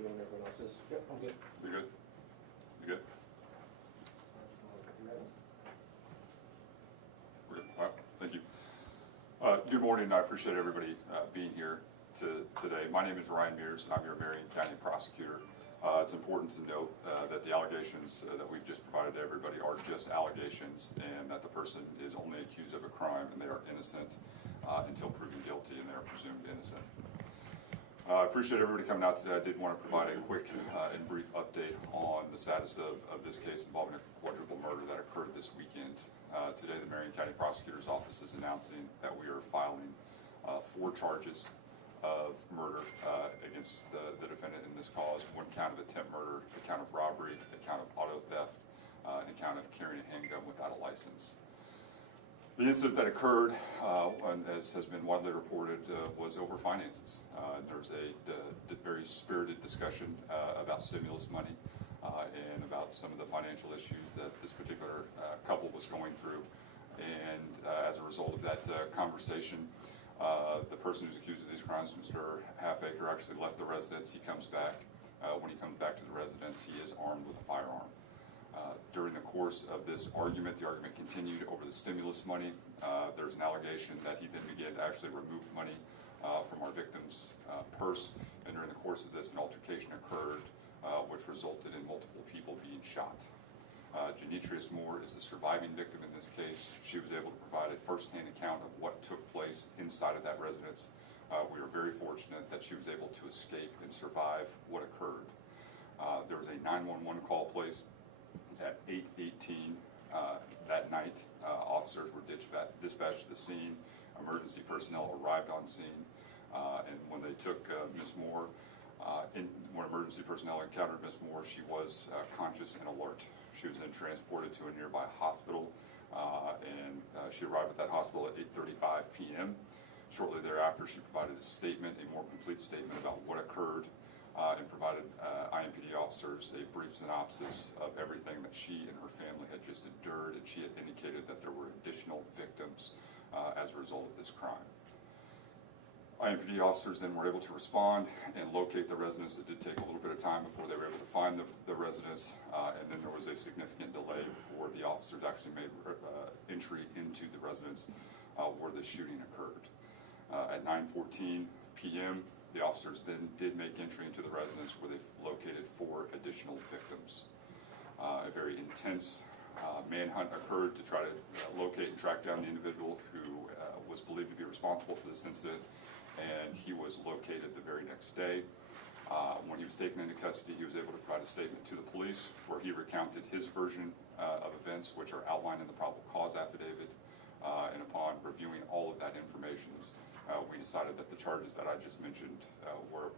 reviewing everyone else's. Yep, I'm good. You good? You good? We're good. All right, thank you. Good morning. I appreciate everybody being here today. My name is Ryan Mears, and I'm your Marion County prosecutor. It's important to note that the allegations that we've just provided to everybody are just allegations, and that the person is only accused of a crime and they are innocent until proven guilty, and they are presumed innocent. I appreciate everybody coming out today. I did want to provide a quick and brief update on the status of this case involving a quadruple murder that occurred this weekend. Today, the Marion County Prosecutor's Office is announcing that we are filing 4 charges of murder against the defendant in this cause: 1 count of attempt murder, a count of robbery, a count of auto theft, and a count of carrying a handgun without a license. The incident that occurred, as has been widely reported, was over finances. There was a very spirited discussion about stimulus money and about some of the financial issues that this particular couple was going through. And as a result of that conversation, the person who's accused of these crimes, Mr. Halfacre, actually left the residence. He comes back. When he comes back to the residence, he is armed with a firearm. During the course of this argument, the argument continued over the stimulus money. There's an allegation that he then began to actually remove money from our victim's purse, and during the course of this, an altercation occurred which resulted in multiple people being shot. Janitrius Moore is the surviving victim in this case. She was able to provide a first-hand account of what took place inside of that residence. We were very fortunate that she was able to escape and survive what occurred. There was a 911 call placed at 8:18 that night. Officers were dispatched to the scene. Emergency personnel arrived on scene, and when they took Ms. Moore, when emergency personnel encountered Ms. Moore, she was conscious and alert. She was then transported to a nearby hospital, and she arrived at that hospital at 8:35 p.m. Shortly thereafter, she provided a statement, a more complete statement about what occurred, and provided IMPD officers a brief synopsis of everything that she and her family had just endured, and she had indicated that there were additional victims as a result of this crime. IMPD officers then were able to respond and locate the residence. It did take a little bit of time before they were able to find the residence, and then there was a significant delay before the officers actually made entry into the residence where the shooting occurred. At 9:14 p.m., the officers then did make entry into the residence where they located 4 additional victims. A very intense manhunt occurred to try to locate and track down the individual who was believed to be responsible for this incident, and he was located the very next day. When he was taken into custody, he was able to provide a statement to the police where he recounted his version of events, which are outlined in the probable cause affidavit, and upon reviewing all of that information, we decided that the charges that I just mentioned were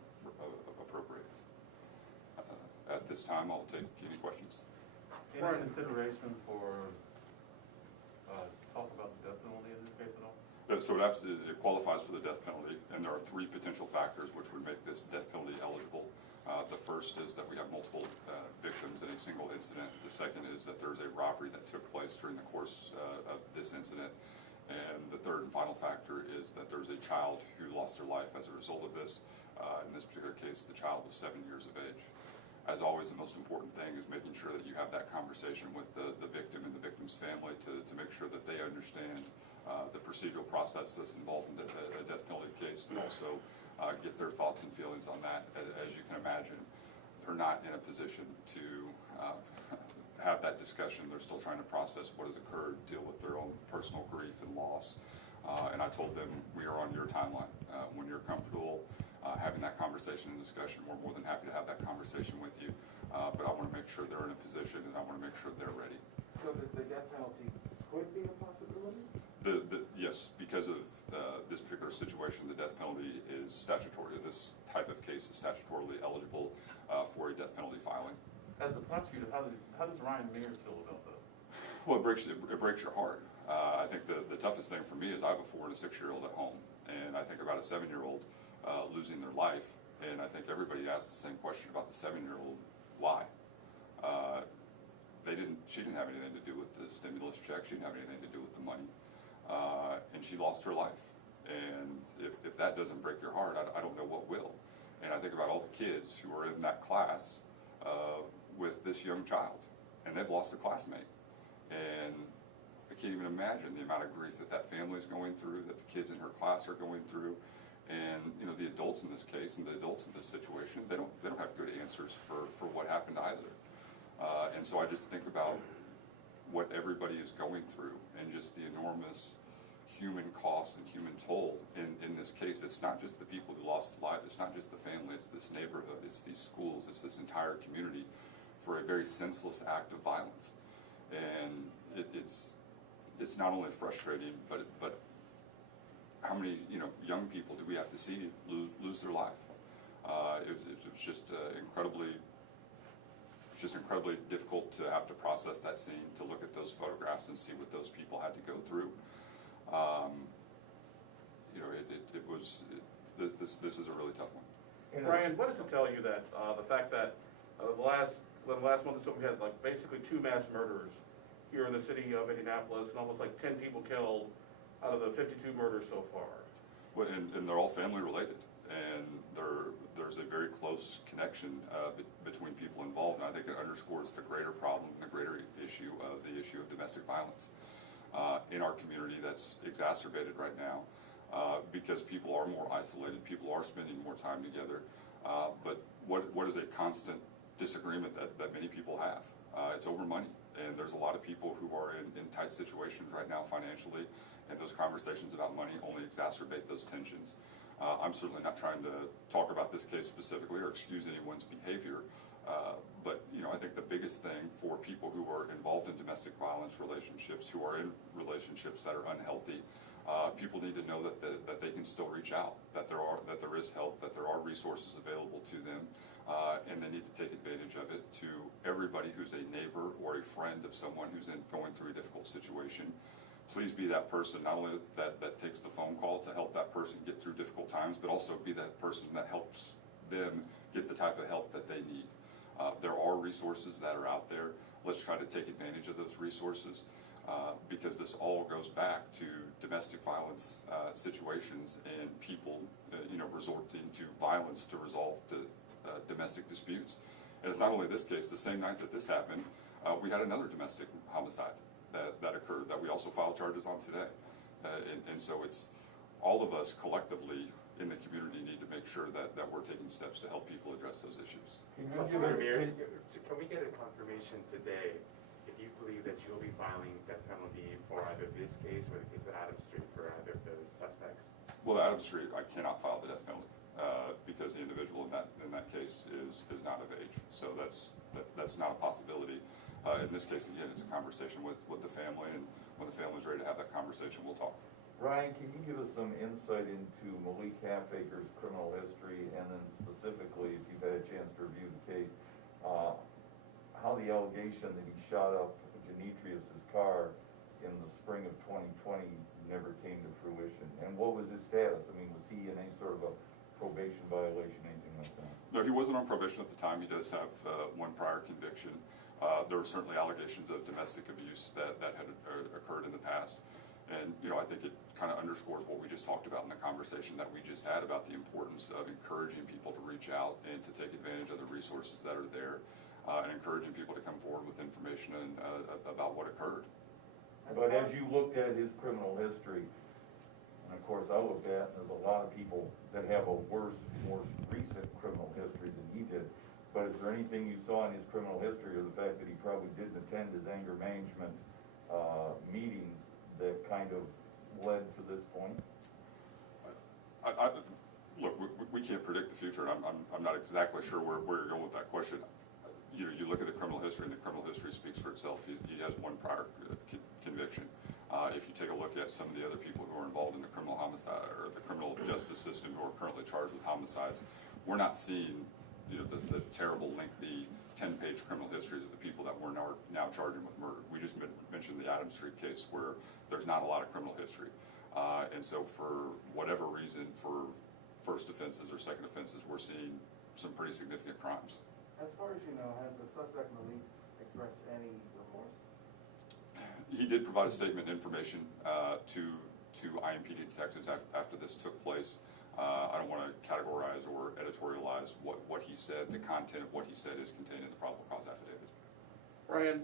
appropriate. At this time, I'll take any questions. Any consideration for talk about the death penalty in this case at all? So it qualifies for the death penalty, and there are 3 potential factors which would make this death penalty eligible. The first is that we have multiple victims in a single incident. The second is that there's a robbery that took place during the course of this incident. And the third and final factor is that there's a child who lost their life as a result of this. In this particular case, the child was 7 years of age. As always, the most important thing is making sure that you have that conversation with the victim and the victim's family to make sure that they understand the procedural process that's involved in a death penalty case, and also get their thoughts and feelings on that. As you can imagine, they're not in a position to have that discussion. They're still trying to process what has occurred, deal with their own personal grief and loss. And I told them, we are on your timeline. When you're comfortable having that conversation and discussion, we're more than happy to have that conversation with you. But I want to make sure they're in a position, and I want to make sure they're ready. So the death penalty could be a possibility? Yes, because of this particular situation, the death penalty is statutory. This type of case is statutorily eligible for a death penalty filing. As a prosecutor, how does Ryan Mears feel about that? Well, it breaks your heart. I think the toughest thing for me is I have a 4- and a 6-year-old at home, and I think about a 7-year-old losing their life, and I think everybody asks the same question about the 7-year-old. Why? She didn't have anything to do with the stimulus check. She didn't have anything to do with the money, and she lost her life. And if that doesn't break your heart, I don't know what will. And I think about all the kids who are in that class with this young child, and they've lost a classmate. And I can't even imagine the amount of grief that that family is going through, that the kids in her class are going through. And the adults in this case and the adults in this situation, they don't have good answers for what happened either. And so I just think about what everybody is going through and just the enormous human cost and human toll in this case. It's not just the people who lost lives, it's not just the family, it's this neighborhood, it's these schools, it's this entire community for a very senseless act of violence. And it's not only frustrating, but how many young people do we have to see lose their life? It's just incredibly difficult to have to process that scene, to look at those photographs and see what those people had to go through. This is a really tough one. Brian, what does it tell you that the fact that the last month or so we had like basically 2 mass murders here in the city of Indianapolis and almost like 10 people killed out of the 52 murders so far? Well, and they're all family related, and there's a very close connection between people involved, and I think it underscores the greater problem, the greater issue of domestic violence in our community that's exacerbated right now because people are more isolated, people are spending more time together, but what is a constant disagreement that many people have? It's over money, and there's a lot of people who are in tight situations right now financially, and those conversations about money only exacerbate those tensions. I'm certainly not trying to talk about this case specifically or excuse anyone's behavior, but I think the biggest thing for people who are involved in domestic violence relationships, who are in relationships that are unhealthy, people need to know that they can still reach out, that there is help, that there are resources available to them, and they need to take advantage of it. To everybody who's a neighbor or a friend of someone who's going through a difficult situation, please be that person, not only that takes the phone call to help that person get through difficult times, but also be that person that helps them get the type of help that they need. There are resources that are out there. Let's try to take advantage of those resources because this all goes back to domestic violence situations and people resorting to violence to resolve the domestic disputes. And it's not only this case. The same night that this happened, we had another domestic homicide that occurred that we also filed charges on today. And so it's all of us collectively in the community need to make sure that we're taking steps to help people address those issues. Can we get a confirmation today if you believe that you'll be filing death penalty for either this case or the case of Adams Street for either of those suspects? Well, the Adams Street, I cannot file the death penalty because the individual in that case is not of age. So that's not a possibility. In this case, again, it's a conversation with the family, and when the family's ready to have that conversation, we'll talk. Ryan, can you give us some insight into Malik Halfaker's criminal history, and then specifically, if you've had a chance to review the case, how the allegation that he shot up Demetrius's car in the spring of 2020 never came to fruition, and what was his status? I mean, was he in any sort of a probation violation, anything like that? No, he wasn't on probation at the time. He does have one prior conviction. There were certainly allegations of domestic abuse that had occurred in the past. And, I think it kind of underscores what we just talked about in the conversation that we just had about the importance of encouraging people to reach out and to take advantage of the resources that are there, and encouraging people to come forward with information about what occurred. But as you looked at his criminal history, and of course I looked at, and there's a lot of people that have a worse, more recent criminal history than he did. But is there anything you saw in his criminal history, or the fact that he probably didn't attend his anger management meetings, that kind of led to this point? Look, we can't predict the future, and I'm not exactly sure where you're going with that question. You look at the criminal history, and the criminal history speaks for itself. He has one prior conviction. If you take a look at some of the other people who are involved in the criminal homicide or the criminal justice system who are currently charged with homicides, we're not seeing the terrible, lengthy 10-page criminal histories of the people that we're now charging with murder. We just mentioned the Adams Street case where there's not a lot of criminal history. And so for whatever reason, for first offenses or second offenses, we're seeing some pretty significant crimes. As far as you know, has the suspect Malik expressed any remorse? He did provide a statement information to IMPD detectives after this took place. I don't want to categorize or editorialize what he said. The content of what he said is contained in the probable cause affidavit. Ryan,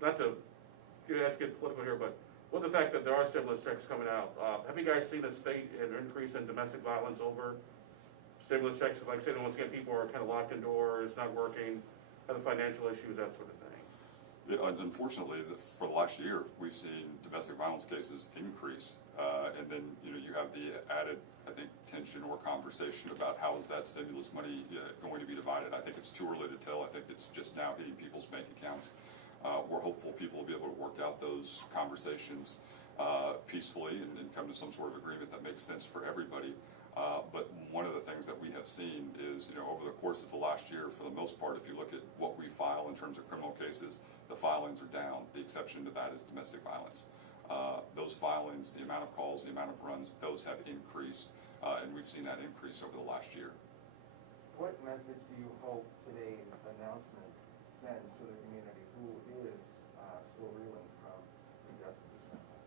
not to get political here, but with the fact that there are stimulus checks coming out, have you guys seen a spate and increase in domestic violence over stimulus checks? Like I said, once again, people are kind of locked indoors, not working, have the financial issues, that sort of thing. Yeah, unfortunately, for the last year, we've seen domestic violence cases increase. And then, you have the added, I think, tension or conversation about how is that stimulus money going to be divided. I think it's too early to tell. I think it's just now hitting people's bank accounts. We're hopeful people will be able to work out those conversations peacefully and come to some sort of agreement that makes sense for everybody. But one of the things that we have seen is, over the course of the last year, for the most part, if you look at what we file in terms of criminal cases, the filings are down. The exception to that is domestic violence. Those filings, the amount of calls, the amount of runs, those have increased, and we've seen that increase over the last year. What message do you hope today's announcement sends to the community who is still reeling from the deaths of this family?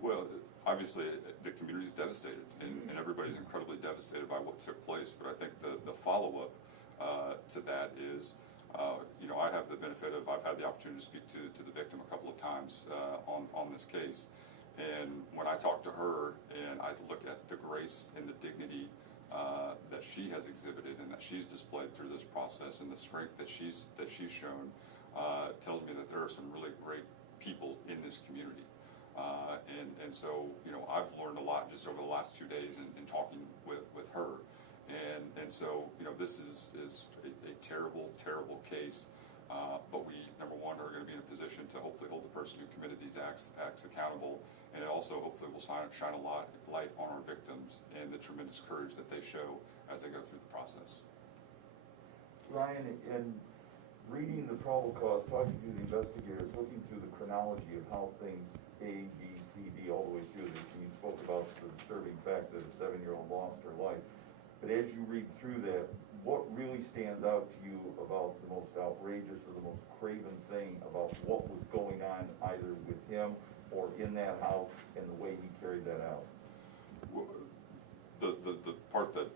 Well, obviously, the community is devastated, and everybody's incredibly devastated by what took place. But I think the follow-up to that is, I have the benefit of, I've had the opportunity to speak to the victim a couple of times on this case. And when I talk to her and I look at the grace and the dignity that she has exhibited and that she's displayed through this process, and the strength that she's shown, tells me that there are some really great people in this community. And so, I've learned a lot just over the last 2 days in talking with her. And so, this is a terrible, terrible case. But we, number one, are going to be in a position to hopefully hold the person who committed these acts accountable. And it also hopefully will shine a light on our victims and the tremendous courage that they show as they go through the process. Ryan, in reading the probable cause, talking to the investigators, looking through the chronology of how things A, B, C, D, all the way through this, and you spoke about the disturbing fact that a 7-year-old lost her life. But as you read through that, what really stands out to you about the most outrageous or the most craven thing about what was going on either with him or in that house and the way he carried that out? Well, the part that,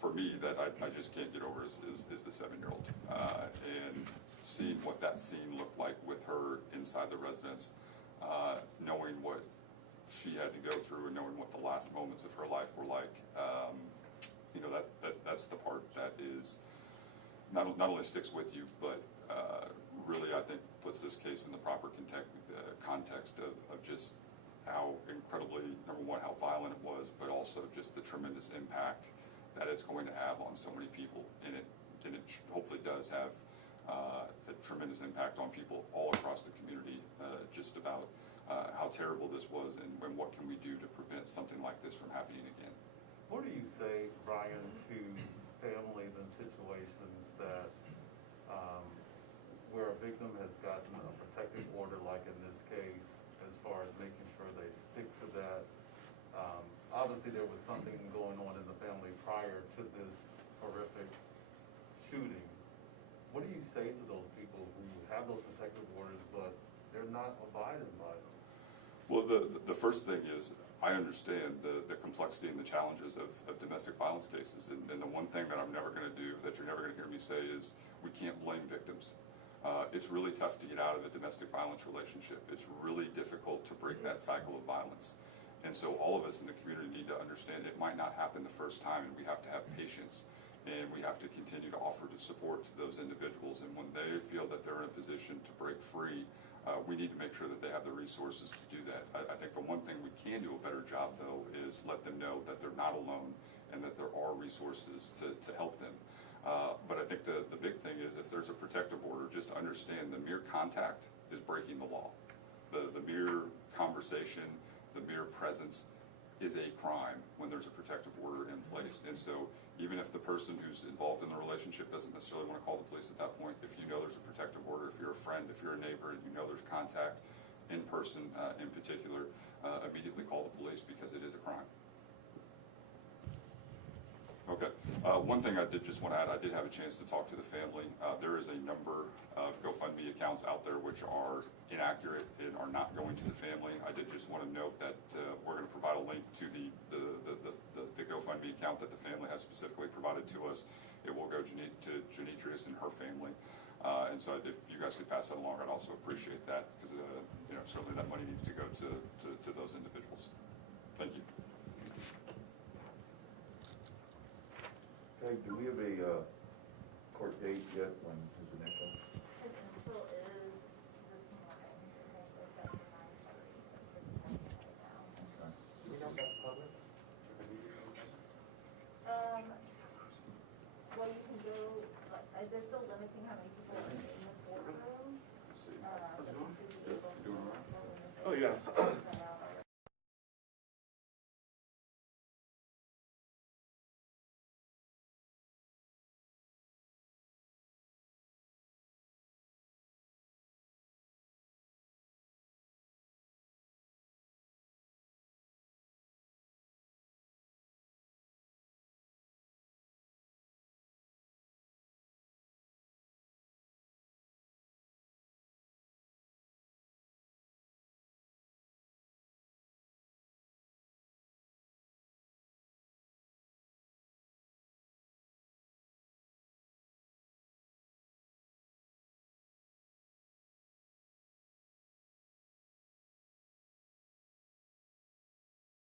for me, that I just can't get over is the 7-year-old. And seeing what that scene looked like with her inside the residence, knowing what she had to go through and knowing what the last moments of her life were like, that's the part that is not only sticks with you, but really, I think, puts this case in the proper context of just how incredibly, number one, how violent it was, but also just the tremendous impact that it's going to have on so many people. And it hopefully does have a tremendous impact on people all across the community, just about how terrible this was and what can we do to prevent something like this from happening again. What do you say, Brian, to families and situations that where a victim has gotten a protective order, like in this case, as far as making sure they stick to that? Obviously, there was something going on in the family prior to this horrific shooting. What do you say to those people who have those protective orders, but they're not abiding by them? Well, the first thing is, I understand the complexity and the challenges of domestic violence cases. And the one thing that I'm never going to do, that you're never going to hear me say, is we can't blame victims. It's really tough to get out of a domestic violence relationship. It's really difficult to break that cycle of violence. And so all of us in the community need to understand it might not happen the first time, and we have to have patience. And we have to continue to offer the support to those individuals. And when they feel that they're in a position to break free, we need to make sure that they have the resources to do that. I think the one thing we can do a better job, though, is let them know that they're not alone and that there are resources to help them. But I think the big thing is, if there's a protective order, just understand the mere contact is breaking the law. The mere conversation, the mere presence is a crime when there's a protective order in place. And so even if the person who's involved in the relationship doesn't necessarily want to call the police at that point, if you know there's a protective order, if you're a friend, if you're a neighbor, and you know there's contact in person in particular, immediately call the police, because it is a crime. Okay. One thing I did just want to add, I did have a chance to talk to the family. There is a number of GoFundMe accounts out there which are inaccurate and are not going to the family. I did just want to note that we're going to provide a link to the GoFundMe account that the family has specifically provided to us. It will go to Janitrius and her family. And so if you guys could pass that along, I'd also appreciate that, because, you know, certainly that money needs to go to those individuals. Thank you. Okay, do we have a court date yet when